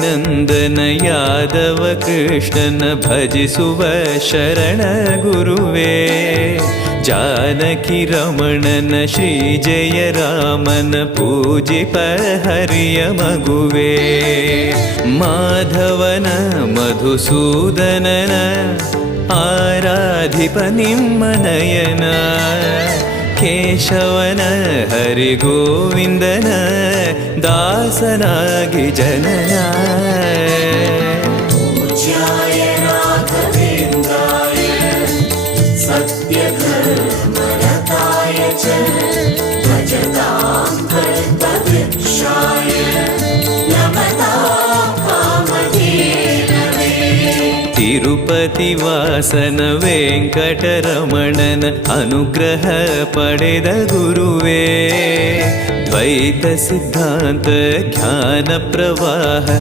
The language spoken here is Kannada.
ನಂದನ ಯಾದವ ಕೃಷ್ಣನ ಭಜಿಸುವ ಶರಣ ಗುರುವೇ, ಜಾನಕಿ ರಮಣನ ಶ್ರೀ ಜಯ ರಾಮನ ಪೂಜಿಪ ಹರಿಯ ಮಗುವೇ, ಮಾಧವನ ಮಧುಸೂದನನ ಆರಾಧಿಪ ನಿಮ್ಮ ನಯನ, ಕೇಶವನ ಹರಿಗೋವಿಂದನ ದಾಸನಾಗಿ ಜನನ. ಪೂಜ್ಯಾಯ ರಾಘವೇಂದ್ರಾಯ ಸತ್ಯಧರ್ಮರತಾಯ ಚ ಭಜತಾಂ ಕಲ್ಪವೃಕ್ಷಾಯ ನಮತಾಂ ಕಾಮಧೇನವೇ. ತಿರುಪತಿ ವಾಸನ ವೆಂಕಟರಮಣನ ಅನುಗ್ರಹ ಪಡೆದ ಗುರುವೇ, ದ್ವೈತ ಸಿದ್ಧಾಂತ ಜ್ಞಾನ ಪ್ರವಾಹ